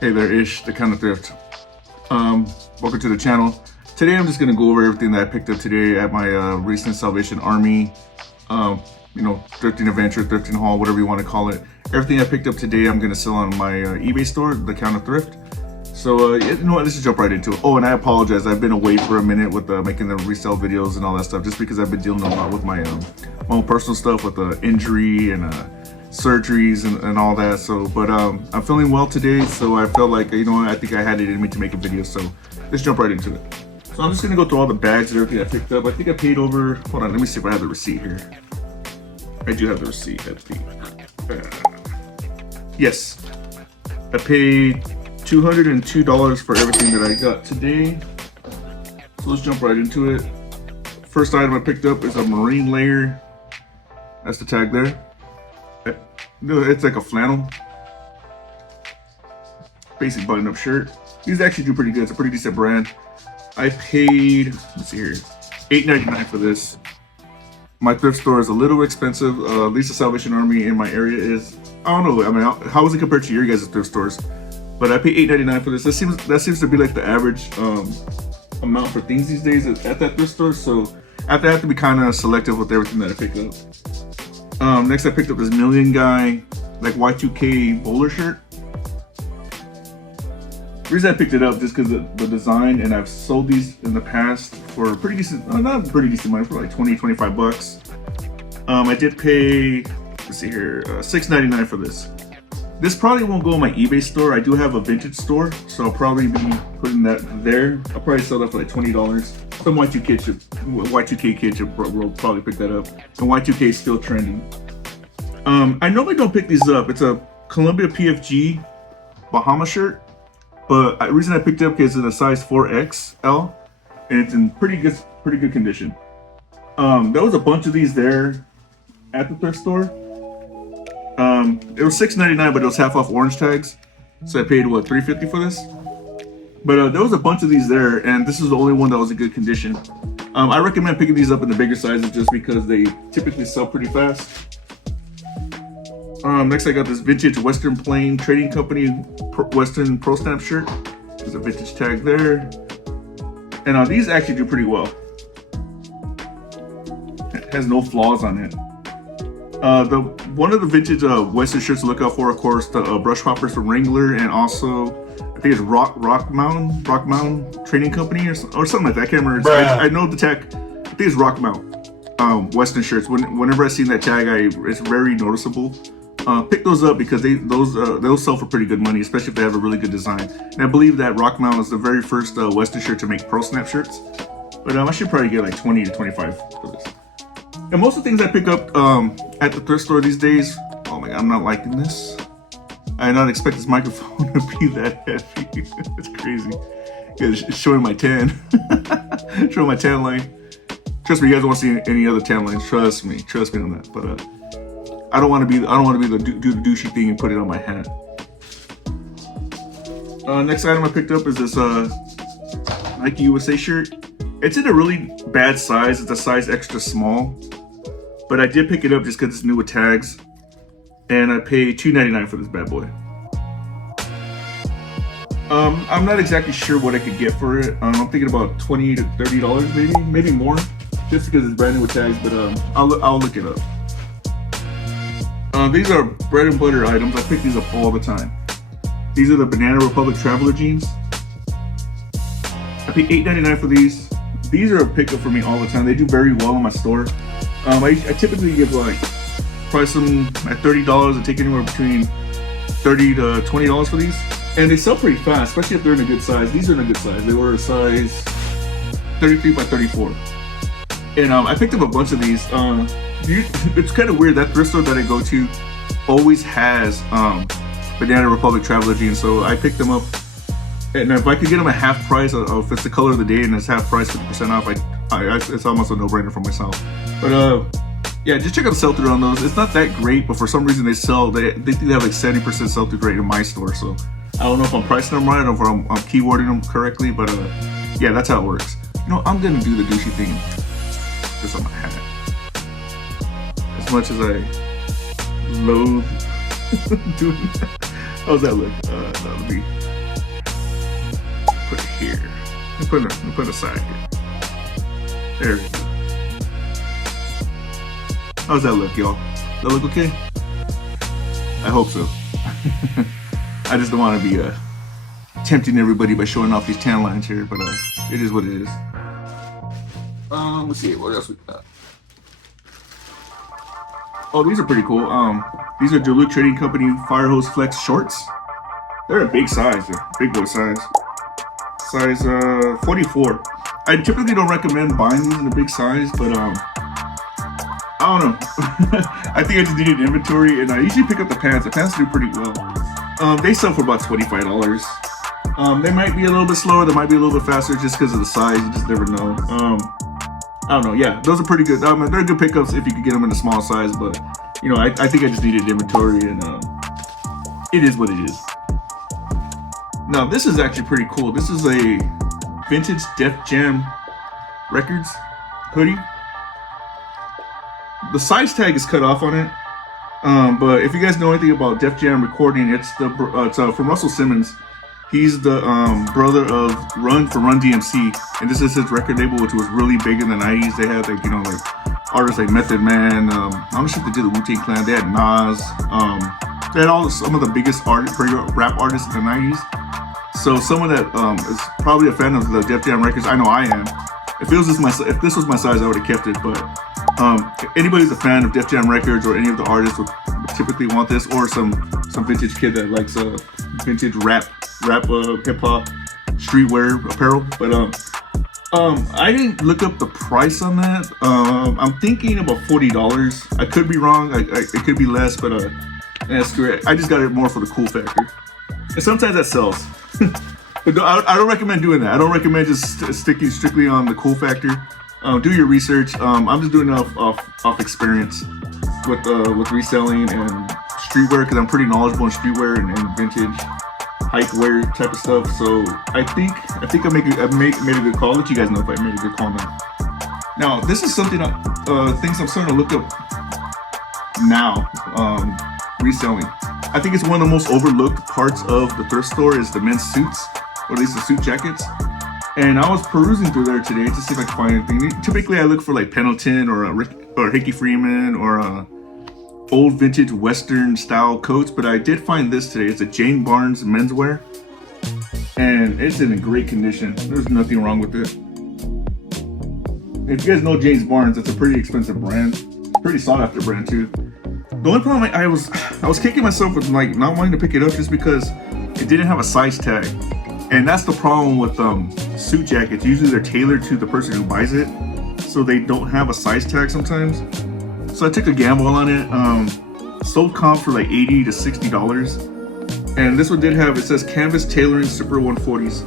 Hey there, Ish, the kind of thrift. Welcome to the channel. Today I'm just gonna go over everything that I picked up today at my recent Salvation Army, thrifting adventure, thrifting haul, whatever you want to call it. Everything I picked up today, I'm gonna sell on my eBay store, the kind of thrift. So you know what? Let's just jump right into it. Oh, and I apologize. I've been away for a minute with making the resale videos and all that stuff, just because I've been dealing a lot with my own personal stuff with the injury and surgeries and all that. So, but I'm feeling well today, so I felt like, you know what, I think I had it in me to make a video. So let's jump right into it. So I'm just gonna go through all the bags and everything I picked up. I think I paid over. Hold on, let me see if I have the receipt here. I do have the receipt at the. Yes, I paid $202 for everything that I got today. So let's jump right into it. First item I picked up is a marine layer. That's the tag there. It's like a flannel, basic button-up shirt. These actually do pretty good. It's a pretty decent brand. I paid, let's see here, $8.99 for this. My thrift store is a little expensive. At least the Salvation Army in my area is. I don't know. I mean, how is it compared to your guys' thrift stores? But I paid $8.99 for this. That seems to be like the average amount for things these days at that thrift store. So I have to be kind of selective with everything that I pick up. Next I picked up this Million Guy, like Y2K bowler shirt. The reason I picked it up just because of the design, and I've sold these in the past for pretty decent, not pretty decent money, for like 20-25 bucks. I did pay, let's see here, $6.99 for this. This probably won't go in my eBay store. I do have a vintage store, so I'll probably be putting that there. I'll probably sell that for like $20. Some Y2K kid should probably pick that up. And Y2K is still trending. I normally don't pick these up. It's a Columbia PFG Bahama shirt, but the reason I picked it up is it's a size 4XL, and it's in pretty good condition. There was a bunch of these there at the thrift store. It was $6.99, but it was half off orange tags, so I paid what, $3.50 for this. But there was a bunch of these there, and this is the only one that was in good condition. I recommend picking these up in the bigger sizes just because they typically sell pretty fast. Next I got this vintage Western Plain Trading Company Western Pro Stamp shirt. There's a vintage tag there, and these actually do pretty well. It has no flaws on it. One of the vintage Western shirts to look out for, of course, the brush hoppers from Wrangler, and also I think it's Rock Mountain Trading Company or something like that. I can't remember. I know the tag. I think it's Rock Mountain Western shirts. Whenever I see that tag, it's very noticeable. Pick those up because they'll sell for pretty good money, especially if they have a really good design. And I believe that Rock Mountain is the very first Western shirt to make Pro Snap shirts. But I should probably get like 20 to 25 for this. And most of the things I pick up at the thrift store these days, oh my god, I'm not liking this. I did not expect this microphone to be that heavy. It's crazy. It's showing my tan. Showing my tan line. Trust me, you guys don't want to see any other tan lines. Trust me on that. But I don't want to do the douchey thing and put it on my hat. Next item I picked up is this Nike USA shirt. It's in a really bad size. It's a size extra small. But I did pick it up just because it's new with tags. And I paid $2.99 for this bad boy. I'm not exactly sure what I could get for it. I'm thinking about $20 to $30 maybe more. Just because it's brand new with tags, but I'll look it up. These are bread and butter items. I pick these up all the time. These are the Banana Republic Traveler jeans. I paid $8.99 for these. These are a pickup for me all the time. They do very well in my store. I typically give like price them at $30. I take anywhere between $30 to $20 for these, and they sell pretty fast, especially if they're in a good size. These are in a good size. They were a size 33 by 34, and I picked up a bunch of these. It's kind of weird. That thrift store that I go to always has Banana Republic Traveler jeans, so I picked them up. And if I could get them at half price, if it's the color of the day and it's half price, 50% off, it's almost a no-brainer for myself. But yeah, just check out the sell-through on those. It's not that great, but for some reason they think they have like 70% sell-through rate in my store. So I don't know if I'm pricing them right or if I'm keywording them correctly, but yeah, that's how it works. You know, I'm gonna do the douchey thing just on my hat. As much as I loathe doing that. How's that look? That'll be here. Let me put it aside here. There we go. How's that look, y'all? Does that look okay? I hope so. I just don't want to be tempting everybody by showing off these tan lines here, but it is what it is. Let's see, what else we got? Oh, these are pretty cool. These are Duluth Trading Company Fire Hose Flex shorts. They're a big size. They're big boy size. Size 44. I typically don't recommend buying these in a big size, but I don't know. I think I just needed inventory, and I usually pick up the pants. The pants do pretty well. They sell for about $25. They might be a little bit slower. They might be a little bit faster just because of the size. You just never know. I don't know. Yeah, those are pretty good. They're good pickups if you could get them in a small size, but you know, I think I just needed inventory, and it is what it is. Now, this is actually pretty cool. This is a vintage Def Jam Records hoodie. The size tag is cut off on it, but if you guys know anything about Def Jam recording, it's from Russell Simmons. He's the brother of Run DMC, and this is his record label, which was really big in the 90s. They had like artists like Method Man. I'm sure they did the Wu-Tang Clan. They had Nas. They had some of the biggest rap artists in the 90s. So someone that is probably a fan of the Def Jam records, I know I am. If this was my size, I would have kept it. But anybody who's a fan of Def Jam records or any of the artists would typically want this, or some vintage kid that likes vintage rap hip hop streetwear apparel. But I didn't look up the price on that. I'm thinking about $40. I could be wrong. It could be less, but screw it. I just got it more for the cool factor. And sometimes that sells. But I don't recommend doing that. I don't recommend just sticking strictly on the cool factor. Do your research. I'm just doing it off experience with reselling and streetwear, because I'm pretty knowledgeable in streetwear and vintage hype wear type of stuff. So I think I made a good call. I'll let you guys know if I made a good call now. Now, this is something things I'm starting to look up now. Reselling. I think it's one of the most overlooked parts of the thrift store is the men's suits, or at least the suit jackets. And I was perusing through there today to see if I could find anything. Typically, I look for like Pendleton or Hickey Freeman or old vintage Western style coats. But I did find this today. It's a Jane Barnes menswear, and it's in a great condition. There's nothing wrong with it. If you guys know James Barnes, it's a pretty expensive brand, pretty sought after brand too. The only problem I was kicking myself with like not wanting to pick it up just because it didn't have a size tag. And that's the problem with suit jackets. Usually they're tailored to the person who buys it, so they don't have a size tag sometimes. So I took a gamble on it. Sold comp for like $80 to $60. And this one did have, it says canvas tailoring super 140s.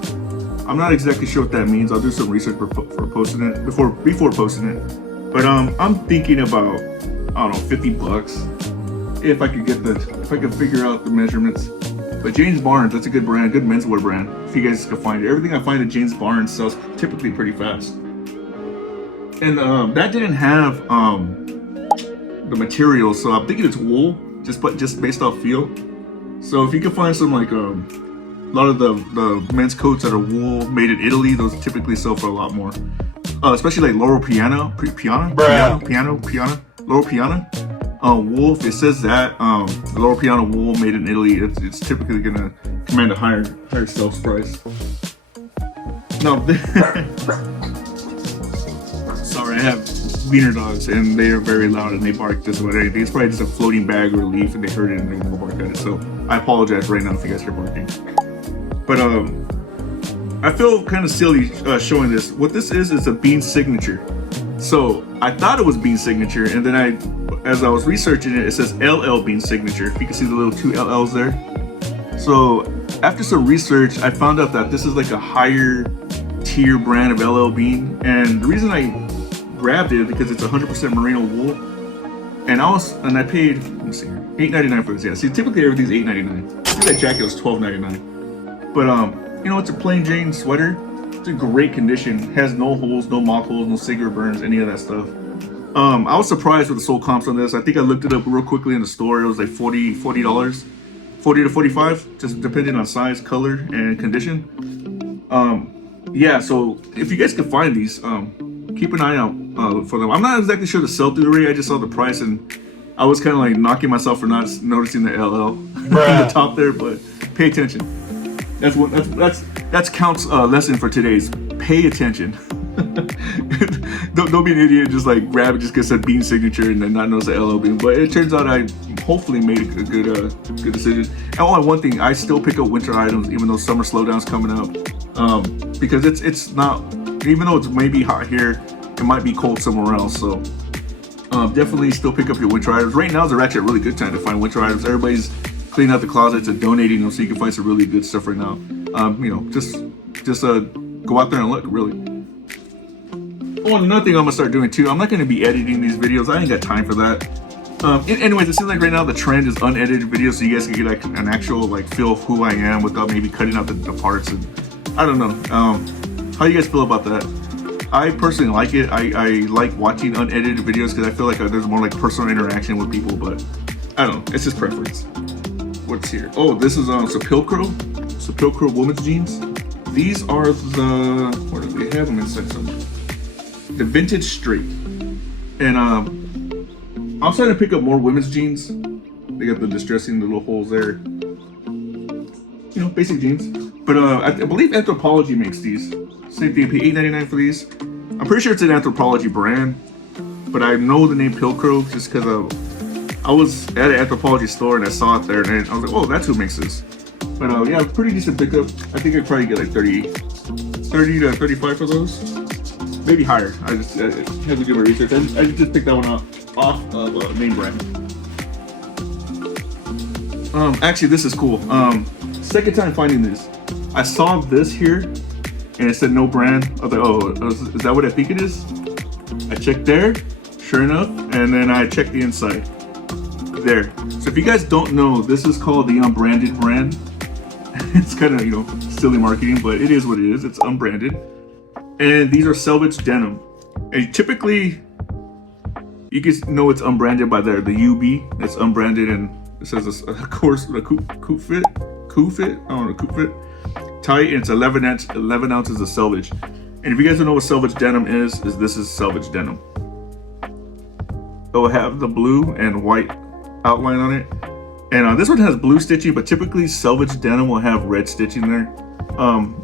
I'm not exactly sure what that means. I'll do some research for posting it, before posting it. But I'm thinking about, I don't know, $50 if I could figure out the measurements. But James Barnes, that's a good brand, good menswear brand. If you guys can find it, everything I find at James Barnes sells typically pretty fast. And that didn't have the material, so I'm thinking it's wool, just based off feel. So if you can find some like a lot of the men's coats that are wool, made in Italy, those typically sell for a lot more. Especially like Loro Piana, Loro Piana. Wool, if it says that, Loro Piana wool made in Italy, it's typically gonna command a higher sales price. No, sorry, I have wiener dogs and they are very loud and they bark just about anything. It's probably just a floating bag or a leaf and they heard it and they're gonna bark at it. So I apologize right now if you guys hear barking. But I feel kind of silly showing this. What this is a Bean signature. So I thought it was Bean signature, and then as I was researching it, it says LL Bean signature. If you can see the little 2 LLs there. So after some research, I found out that this is like a higher tier brand of LL Bean, and the reason I grabbed it because it's 100% merino wool, and I paid, let me see here, $8.99 for this. Yeah, see, typically everything's $8.99. I think that jacket was $12.99, but you know, it's a plain Jane sweater. It's in great condition, has no holes, no moth holes, no cigarette burns, any of that stuff. I was surprised with the sold comps on this. I think I looked it up real quickly in the store. It was like $40 to $45, just depending on size, color, and condition. yeah, so if you guys can find these, keep an eye out for them. I'm not exactly sure the sell-through rate. I just saw the price and I was kind of like knocking myself for not noticing the LL on the top there, but pay attention. That's counts lesson for today's. Pay attention. don't be an idiot and just like grab it just because it's a bean signature and then not notice the LL bean. But it turns out I hopefully made a good decision. And one thing, I still pick up winter items even though summer slowdown's coming up, because it's not, even though it's maybe hot here, it might be cold somewhere else. So definitely still pick up your winter items. Right now is actually a really good time to find winter items. Everybody's cleaning out the closets and donating them, so you can find some really good stuff right now. Just go out there and look, really. Oh, and another thing I'm gonna start doing too, I'm not gonna be editing these videos. I ain't got time for that. Anyways, it seems like right now the trend is unedited videos, so you guys can get like an actual like feel of who I am without maybe cutting out the parts. And I don't know. How you guys feel about that? I personally like it. I like watching unedited videos because I feel like there's more like personal interaction with people, but I don't know. It's just preference. What's here? Oh, this is Sapilcro women's jeans. These are the, where do they have them inside somewhere? The vintage straight. And I'm starting to pick up more women's jeans. They got the distressing little holes there. You know, basic jeans. But I believe Anthropology makes these. Same thing, I pay $8.99 for these. I'm pretty sure it's an Anthropology brand, but I know the name Pilcro just because I was at an Anthropology store and I saw it there, and I was like, oh, that's who makes this. But yeah, pretty decent pickup. I think I'd probably get like 30 to 35 for those. Maybe higher. I had to do my research. I just picked that one off of main brand. Actually, this is cool. Second time finding this. I saw this here and it said no brand. I was like, oh, is that what I think it is? I checked there, sure enough, and then I checked the inside. There. So if you guys don't know, this is called the unbranded brand. It's kind of, silly marketing, but it is what it is. It's unbranded. And these are selvage denim. And typically, you can know it's unbranded by the UB. It's unbranded, and it says a course, a coupe fit. I don't know, coupe fit. Tight, and it's 11 ounces of selvage. And if you guys don't know what selvage denim is this is selvage denim. It will have the blue and white outline on it. And this one has blue stitching, but typically selvage denim will have red stitching there.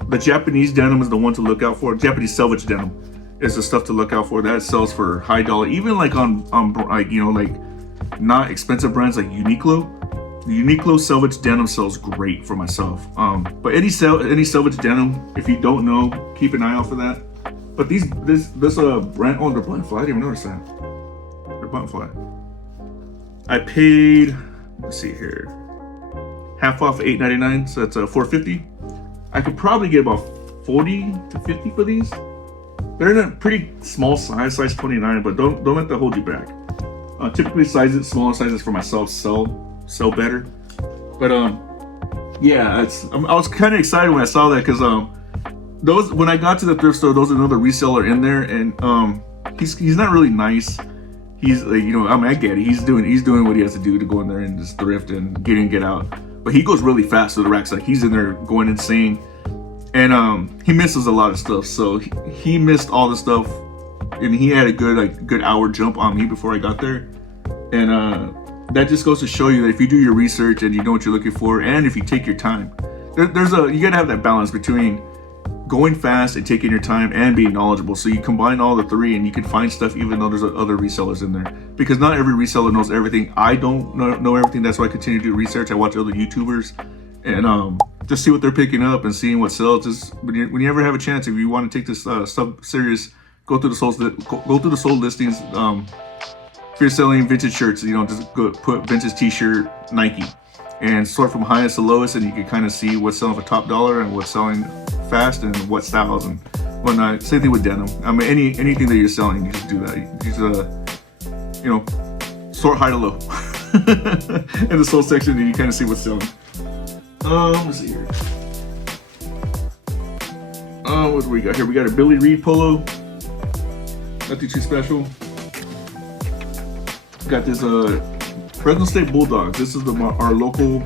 The Japanese denim is the one to look out for. Japanese selvage denim is the stuff to look out for. That sells for high dollar, even like on like not expensive brands like Uniqlo. The Uniqlo selvage denim sells great for myself. But any selvage denim, if you don't know, keep an eye out for that. But this brand, oh, they're button fly. I didn't even notice that. They're button fly. I paid, let's see here, half off $8.99, so that's $4.50. I could probably get about 40 to 50 for these. They're in a pretty small size 29, but don't let that hold you back. Typically smaller sizes for myself sell better. But yeah, I was kind of excited when I saw that because when I got to the thrift store, there was another reseller in there, and he's not really nice. He's like, I get it. He's doing what he has to do to go in there and just thrift and get in, get out. But he goes really fast to the racks. Like, he's in there going insane, and he misses a lot of stuff. So he missed all the stuff, and he had a good hour jump on me before I got there. And that just goes to show you that if you do your research and you know what you're looking for, and if you take your time, you gotta have that balance between going fast and taking your time and being knowledgeable. So you combine all the three and you can find stuff even though there's other resellers in there, because not every reseller knows everything. I don't know everything. That's why I continue to do research. I watch other YouTubers and just see what they're picking up and seeing what sells. Just when you ever have a chance, if you want to take this stuff serious, go through the sold listings. If you're selling vintage shirts, just go put vintage t-shirt Nike and sort from highest to lowest, and you can kind of see what's selling for top dollar and what's selling fast and what styles and whatnot. Same thing with denim. I mean, anything that you're selling, you just do that. You just sort high to low in the sold section, and you kind of see what's selling. Let's see here. What do we got here? We got a Billy Reed polo. Nothing too special. Got this Fresno State Bulldogs. This is our local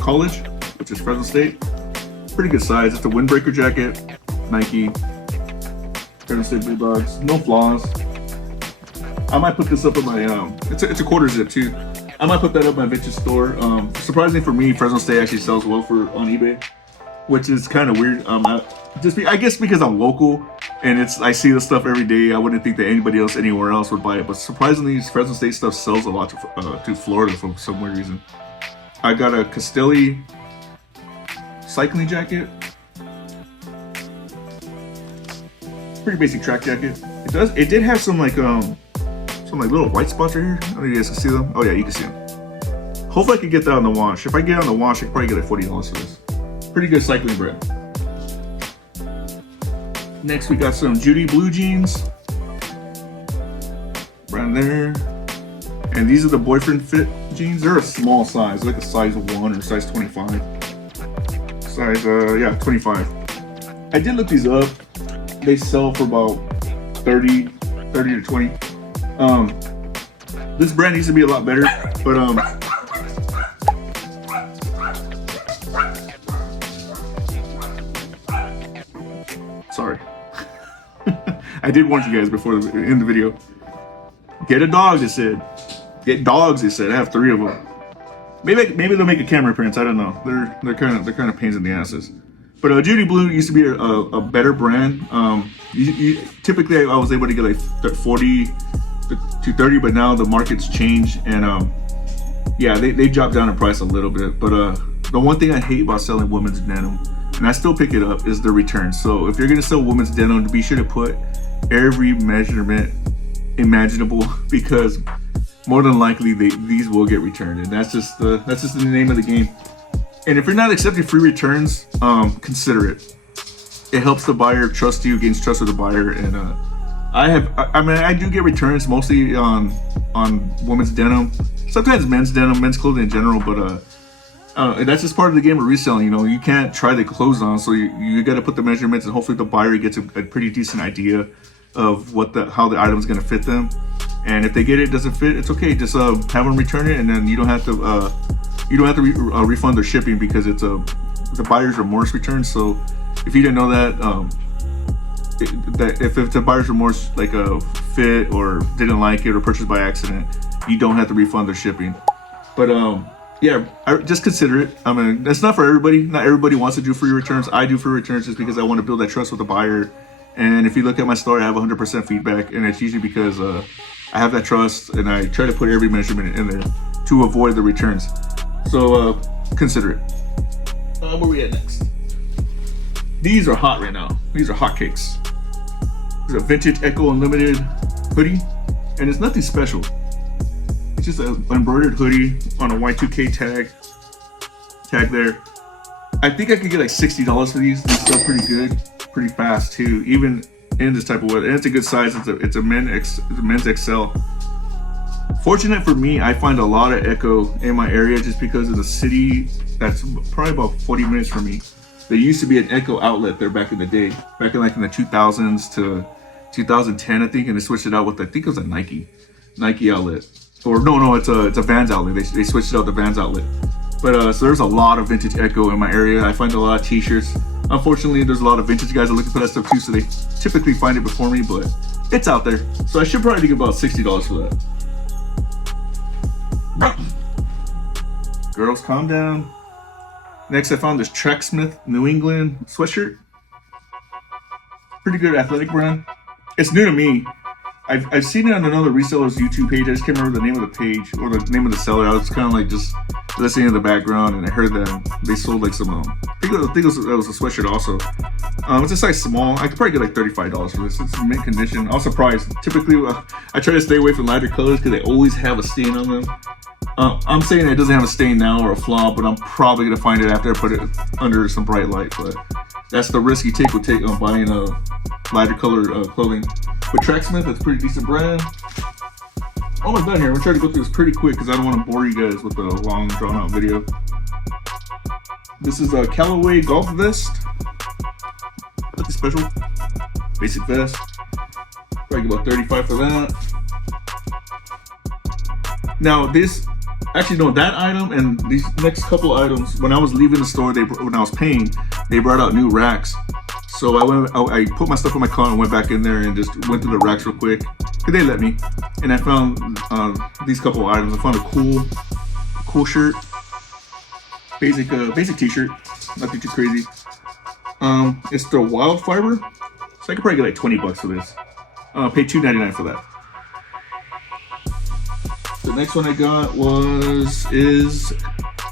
college, which is Fresno State. Pretty good size. It's a windbreaker jacket. Nike. Curtain State Blue Dogs. No flaws. I might put this up in my, it's a quarter zip too. I might put that up in my vintage store. Surprisingly for me, Fresno State actually sells well on eBay, which is kind of weird. I guess because I'm local and I see this stuff every day, I wouldn't think that anybody else anywhere else would buy it. But surprisingly, Fresno State stuff sells a lot to Florida for some weird reason. I got a Castelli cycling jacket. Pretty basic track jacket. It did have some like little white spots right here. I don't know if you guys can see them. Oh yeah, you can see them. Hopefully I can get that on the wash. If I get it on the wash, I can probably get like $40 for this. Pretty good cycling brand. Next we got some Judy blue jeans. Right there. And these are the boyfriend fit jeans. They're a small size, like a size 1 or size 25. Size, 25. I did look these up. They sell for about 30 to 20. This brand needs to be a lot better, but sorry. I did warn you guys before in the video. Get a dog, they said. Get dogs, they said. I have 3 of them. Maybe they'll make a camera appearance. I don't know. They're kind of pains in the asses. But Judy Blue used to be a better brand. Typically I was able to get like 40 to 30, but now the market's changed and yeah, they dropped down in price a little bit. But the one thing I hate about selling women's denim, and I still pick it up, is the returns. So if you're gonna sell women's denim, be sure to put every measurement imaginable, because more than likely these will get returned, and that's just the name of the game. And if you're not accepting free returns, consider it. It helps the buyer trust you, gains trust with the buyer. And I do get returns mostly on women's denim, sometimes men's denim, men's clothing in general. But that's just part of the game of reselling. You know, you can't try the clothes on, so you got to put the measurements, and hopefully the buyer gets a pretty decent idea of how the item's going to fit them. And if they get it doesn't fit, it's okay. Just have them return it, and then you don't have to refund their shipping, because it's the buyer's remorse return. So if you didn't know that, if it's a buyer's remorse, like a fit or didn't like it or purchased by accident, you don't have to refund their shipping. But yeah, just consider it. I mean, that's not for everybody. Not everybody wants to do free returns. I do free returns just because I want to build that trust with the buyer. And if you look at my store, I have 100% feedback, and it's usually because I have that trust, and I try to put every measurement in there to avoid the returns. So consider it. Where we at next? These are hot right now. These are hotcakes. It's a vintage Echo Unlimited hoodie, and it's nothing special. It's just an embroidered hoodie on a Y2K tag there. I think I could get like $60 for these. These sell pretty good, pretty fast too, even in this type of weather. And it's a good size. It's a men's XL. Fortunate for me, I find a lot of Echo in my area just because of the city that's probably about 40 minutes from me. There used to be an Echo outlet there back in the day, back in like in the 2000s to 2010, I think, and they switched it out with, I think it was a Nike outlet. Or no, it's a Vans outlet. They switched it out to Vans outlet. But so there's a lot of vintage Echo in my area. I find a lot of t-shirts. Unfortunately, there's a lot of vintage guys that are looking for that stuff too, so they typically find it before me, but it's out there. So I should probably get about $60 for that. Girls, calm down. Next, I found this Tracksmith New England sweatshirt. Pretty good athletic brand. It's new to me. I've seen it on another reseller's YouTube page. I just can't remember the name of the page or the name of the seller. I was kind of like just listening in the background, and I heard that they sold like some. I think it was a sweatshirt also. It's a size small. I could probably get like $35 for this. It's in mint condition. I was surprised. Typically, I try to stay away from lighter colors because they always have a stain on them. I'm saying it doesn't have a stain now or a flaw, but I'm probably gonna find it after I put it under some bright light. But that's the risk you take on buying a lighter color clothing. But Tracksmith, that's a pretty decent brand. Almost done here. I'm gonna try to go through this pretty quick because I don't want to bore you guys with a long, drawn-out video. This is a Callaway golf vest. Nothing special. Basic vest. Probably about $35 for that. Now that item and these next couple items, when I was leaving the store, when I was paying, they brought out new racks. So I put my stuff in my car and went back in there and just went through the racks real quick. They let me, and I found these couple of items. I found a cool shirt, basic t-shirt, nothing too crazy. It's the wild fiber, so I could probably get like $20 for this. Paid $2.99 for that. The next one I got is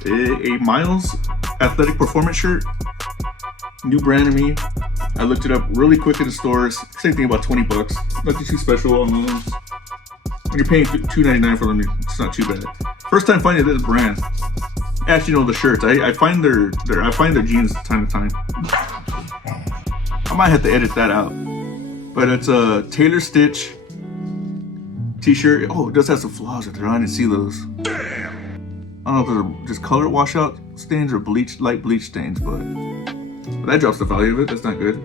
a Miles athletic performance shirt. New brand to me. I looked it up really quick in the stores. Same thing, about $20. Nothing too special on those. When you're paying $2.99 for them, it's not too bad. First time finding this brand. Actually, no, the shirts. I find their jeans time to time. I might have to edit that out. But it's a tailor stitch t-shirt. Oh, it does have some flaws right there. I didn't see those. I don't know if they're just color washout stains or light bleach stains, but that drops the value of it. That's not good.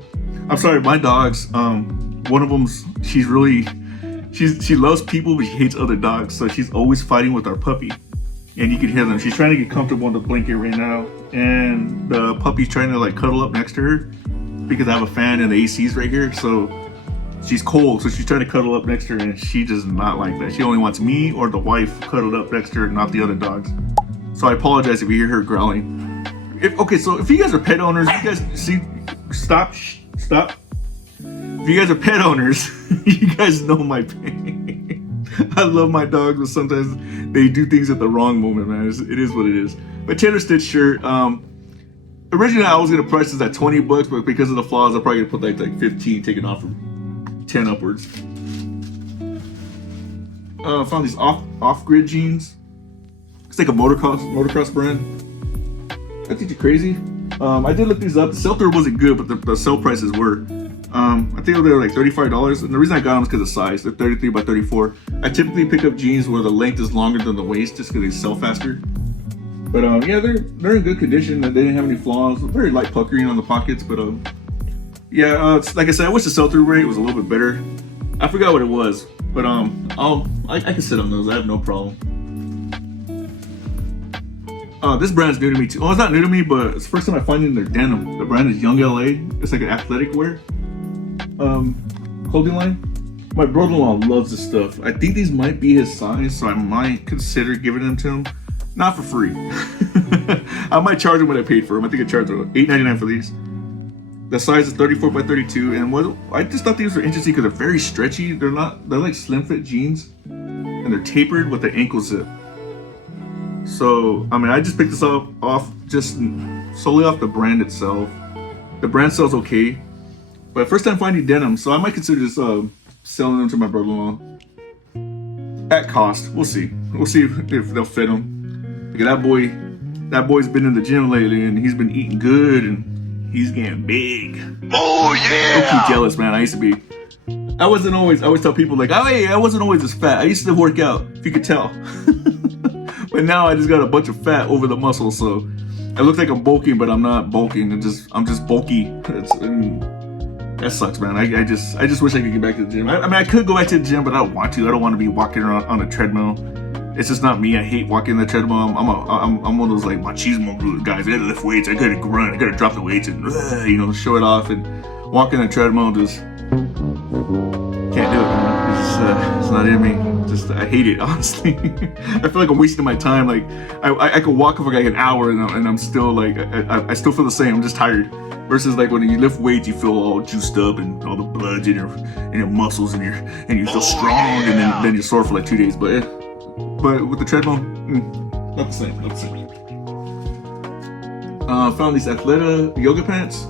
I'm sorry, my dogs. One of them's she loves people, but she hates other dogs. So she's always fighting with our puppy, and you can hear them. She's trying to get comfortable in the blanket right now, and the puppy's trying to like cuddle up next to her because I have a fan and the AC's right here. So she's cold, so she's trying to cuddle up next to her, and she does not like that. She only wants me or the wife cuddled up next to her, not the other dogs. So I apologize if you hear her growling. So if you guys are pet owners, you guys see, stop. If you guys are pet owners, you guys know my pain. I love my dogs, but sometimes they do things at the wrong moment, man. It is what it is. But tailor stitch shirt. Originally I was gonna price this at $20, but because of the flaws, I'm probably gonna put like 15, taking off from 10 upwards. Found these off-grid jeans. It's like a motocross brand. Nothing too crazy. I did look these up. The sell-through wasn't good, but the sell prices were. I think they were like $35, and the reason I got them is because of size. They're 33 by 34. I typically pick up jeans where the length is longer than the waist, just because they sell faster. But yeah, they're in good condition. They didn't have any flaws. Very light puckering on the pockets, but yeah. Like I said, I wish the sell-through rate was a little bit better. I forgot what it was, but I can sit on those. I have no problem. This brand's new to me too. Oh, it's not new to me, but it's the first time I find it in their denim. The brand is Young LA. It's like an athletic wear clothing line. My brother-in-law loves this stuff. I think these might be his size, so I might consider giving them to him. Not for free. I might charge him what I paid for them. I think I charged $8.99 for these. The size is 34 by 32, and I just thought these were interesting because they're very stretchy. They're like slim fit jeans, and they're tapered with the ankle zip. So, I mean, I just picked this up off just solely off the brand itself. The brand sells okay, but first time finding denim, so I might consider just selling them to my brother-in-law at cost. We'll see. We'll see if they'll fit him. Because that boy's been in the gym lately, and he's been eating good, and he's getting big. Oh yeah! I'm jealous, man. I used to be. I always tell people like, oh hey, I wasn't always this fat. I used to work out, if you could tell. But now I just got a bunch of fat over the muscles, so I look like I'm bulking, but I'm not bulking. I'm just bulky. That sucks, man. I just wish I could get back to the gym. I mean, I could go back to the gym, but I don't want to. I don't want to be walking around on a treadmill. It's just not me. I hate walking the treadmill. I'm one of those like machismo guys. I gotta lift weights. I gotta grunt. I gotta drop the weights and show it off. And walking the treadmill just can't do it, man. It's not in me. I hate it, honestly. I feel like I'm wasting my time. Like I could walk for like an hour and I'm still like I still feel the same. I'm just tired. Versus like when you lift weights, you feel all juiced up and all the blood in your muscles and you feel strong, and then you're sore for like 2 days. But with the treadmill, not the same. Not the same. Found these Athleta yoga pants.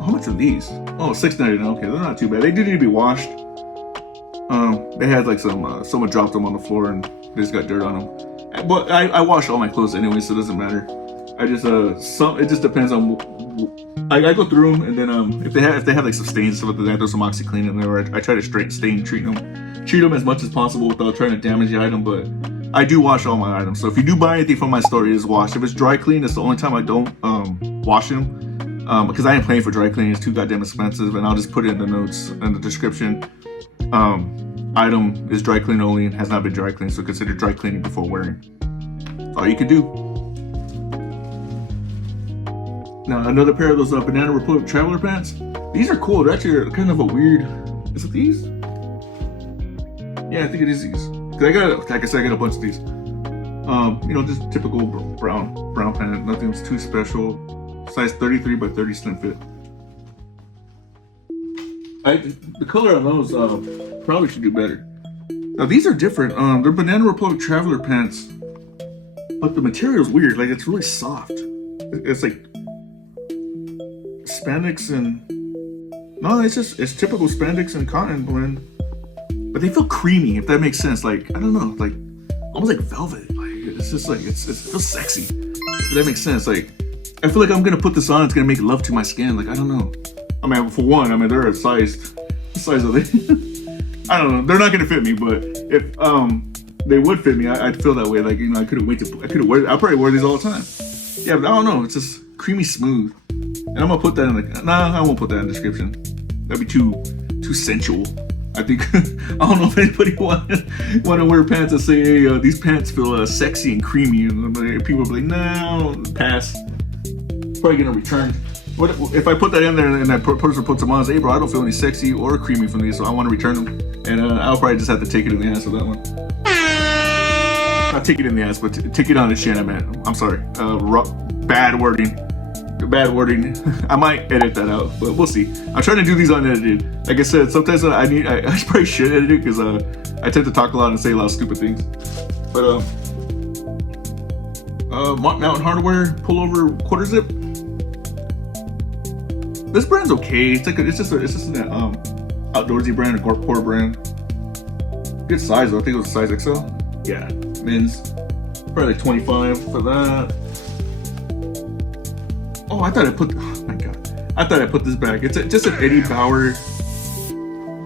How much are these? Oh, $6.99. Okay, they're not too bad. They do need to be washed. They had like someone dropped them on the floor and they just got dirt on them. But I wash all my clothes anyway, so it doesn't matter. I just it just depends on. I go through them, and then if they have like some stains, so I throw some OxyClean in there. Or I try to treat them as much as possible without trying to damage the item. But I do wash all my items. So if you do buy anything from my store, it is washed. If it's dry clean, it's the only time I don't wash them. Because I ain't paying for dry cleaning. It's too goddamn expensive, and I'll just put it in the notes and the description. Item is dry clean only and has not been dry cleaned, so consider dry cleaning before wearing. That's all you can do. Now another pair of those Banana Republic Traveler pants. These are cool. They're actually kind of a weird. Is it these? Yeah, I think it is these. Cause I got, like I said, I got a bunch of these. You know, just typical brown pant. Nothing's too special. Size 33 by 30 slim fit. The color on those probably should do better. Now these are different. They're Banana Republic Traveler pants, but the material's weird. Like it's really soft. It's like spandex and no, it's typical spandex and cotton blend. But they feel creamy, if that makes sense. Like I don't know, like almost like velvet. Like it's just like it feels sexy. If that makes sense. Like I feel like I'm gonna put this on. It's gonna make love to my skin. Like I don't know. I mean, for one, I mean they're a size of it. I don't know. They're not gonna fit me, but if they would fit me, I'd feel that way. Like you know, I couldn't wear. I'll probably wear these all the time. Yeah, but I don't know. It's just creamy smooth. And I'm gonna put that in the. Nah, I won't put that in the description. That'd be too sensual. I think I don't know if anybody want to wear pants that say, "Hey, these pants feel sexy and creamy," and people will be like, "No, pass." Probably gonna return. What if I put that in there and that person puts them on and says, "Hey, bro, I don't feel any sexy or creamy from these, so I want to return them," and I'll probably just have to take it in the ass with that one. Not take it in the ass, but take it on the chin. I meant. I'm sorry. Bad wording. Bad wording. I might edit that out, but we'll see. I'm trying to do these unedited. Like I said, sometimes I probably should edit it because I tend to talk a lot and say a lot of stupid things. But Mountain Hardware pullover quarter zip. This brand's okay. It's just an outdoorsy brand, a core brand. Good size though. I think it was a size XL. Yeah, men's. Probably like 25 for that. Oh, I thought I put. Oh my god! I thought I put this back. It's just an Eddie Bauer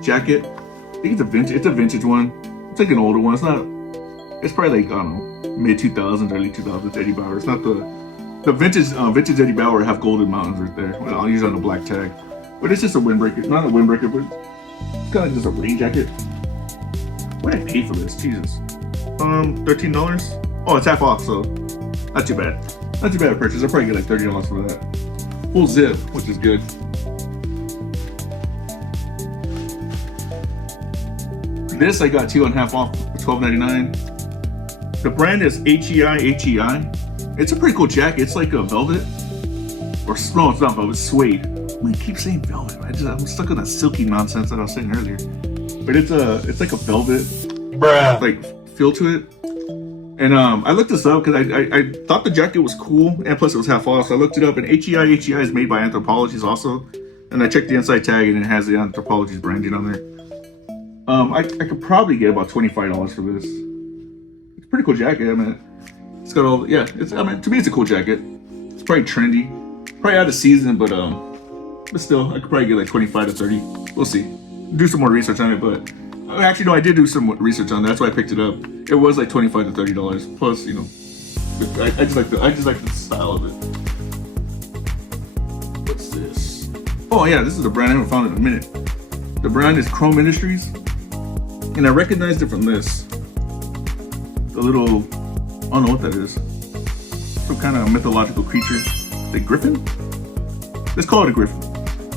jacket. I think it's a vintage one. It's like an older one. It's not. It's probably like I don't know, mid 2000s, early 2000s Eddie Bauer. It's not the vintage Eddie Bauer have golden mountains right there. Well, I'll use it on a black tag, but it's just a windbreaker. Not a windbreaker, but it's kind of just a rain jacket. What did I pay for this? Jesus. $13. Oh, it's half off, so not too bad. Not too bad a purchase. I'll probably get like $30 for that. Full zip, which is good. This I got 2 on half off for $12.99. The brand is HEI. It's a pretty cool jacket. It's like a velvet. Or no, it's not velvet, it's suede. I keep saying velvet. I'm stuck on that silky nonsense that I was saying earlier. But it's like a velvet like feel to it. And I looked this up because I thought the jacket was cool, and plus it was half off. So I looked it up, and HEI is made by Anthropologies also. And I checked the inside tag, and it has the Anthropologies branding on there. I could probably get about $25 for this. It's a pretty cool jacket. I mean, it's got all to me it's a cool jacket. It's probably trendy, probably out of season, but still I could probably get like 25 to 30. We'll see. Do some more research on it, but. Actually, no, I did do some research on that. That's why I picked it up. It was like $25 to $30. Plus, you know, I just like the style of it. What's this? Oh yeah, this is a brand I haven't found in a minute. The brand is Chrome Industries, and I recognized it from this. The little, I don't know what that is. Some kind of mythological creature. The griffin? Let's call it a griffin.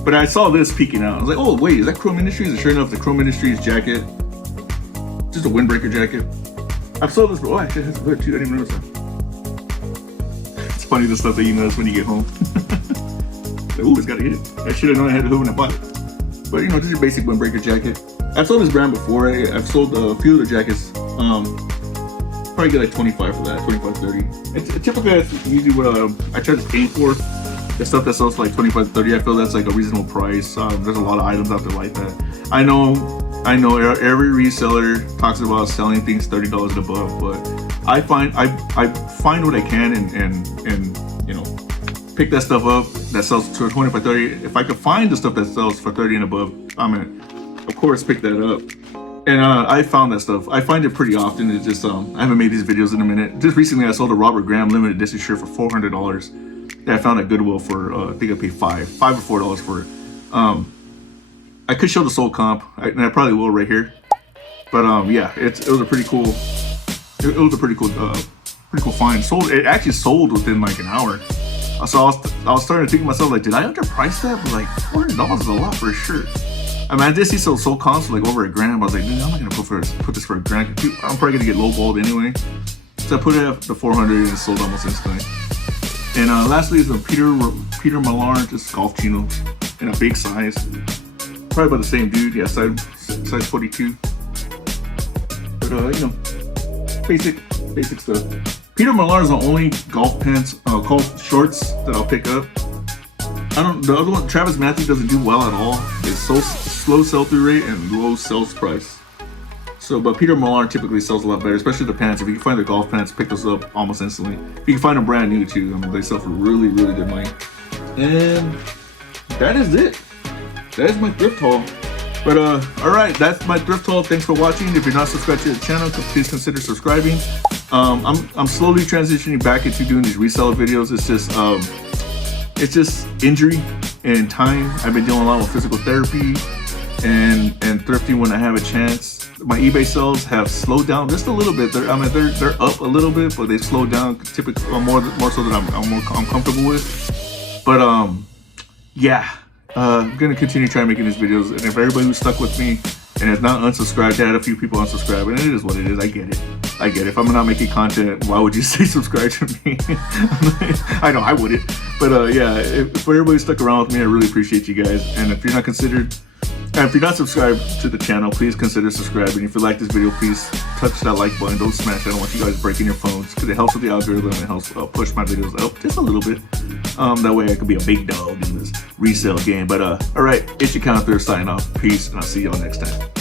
But I saw this peeking out. I was like, oh wait, is that Chrome Industries? And sure enough, the Chrome Industries jacket. Just a windbreaker jacket. I've sold this before. Oh, actually, it has a hood too. I didn't even notice that. It's funny the stuff that you notice when you get home. Ooh, it's got a hit. I should have known I had a hood when I bought it. But you know, just a basic windbreaker jacket. I've sold this brand before. I've sold a few of the jackets. Probably get like 25 for that, 25, 30. It's typically that's usually what I try to aim for. The stuff that sells for like 25 to 30, I feel that's like a reasonable price. There's a lot of items out there like that. I know every reseller talks about selling things $30 and above, but I find what I can and you know, pick that stuff up that sells to 25, 30. If I could find the stuff that sells for 30 and above, I'm gonna of course pick that up. And I found that stuff. I find it pretty often. It's just I haven't made these videos in a minute. Just recently I sold a Robert Graham limited edition shirt for $400. That I found at Goodwill for I think I paid $5 or $4 for it. I could show the sold comp, and I probably will right here. But yeah, it was a pretty cool. It was a pretty cool find. It actually sold within like an hour. So I was starting to think to myself, like, did I underprice that? But like, $400 is a lot for a shirt. I mean, I did see some sold comps for like over $1,000. I was like, dude, I'm not gonna put this for $1,000. I'm probably gonna get lowballed anyway. So I put it at the 400 and it sold almost instantly. And lastly is a Peter Millar, just golf chino in a big size. Probably about the same dude, yeah, size 42. But you know, basic stuff. Peter Millar is the only golf pants, shorts that I'll pick up. The other one, Travis Matthew, doesn't do well at all. It's so slow sell-through rate and low sales price. So, but Peter Millar typically sells a lot better, especially the pants. If you can find the golf pants, pick those up almost instantly. If you can find them brand new too, I mean, they sell for really, really good money. And that is it. That is my thrift haul. But all right, that's my thrift haul. Thanks for watching. If you're not subscribed to the channel, please consider subscribing. I'm slowly transitioning back into doing these reseller videos. It's just injury and time. I've been doing a lot with physical therapy and thrifting when I have a chance. My eBay sales have slowed down just a little bit. They're up a little bit, but they've slowed down typically more so that I'm comfortable with. But yeah, I'm gonna continue trying making these videos. And if everybody who's stuck with me and has not unsubscribed, I had a few people unsubscribe, and it is what it is. I get it. If I'm not making content, why would you say subscribe to me? I know I wouldn't, but yeah, for everybody stuck around with me, I really appreciate you guys. And if you're not subscribed to the channel, please consider subscribing. If you like this video, please touch that like button. Don't smash it. I don't want you guys breaking your phones, because it helps with the algorithm. It helps push my videos up just a little bit. That way I can be a big dog in this resale game. But all right, it's your Counter Thrift signing off. Peace, and I'll see y'all next time.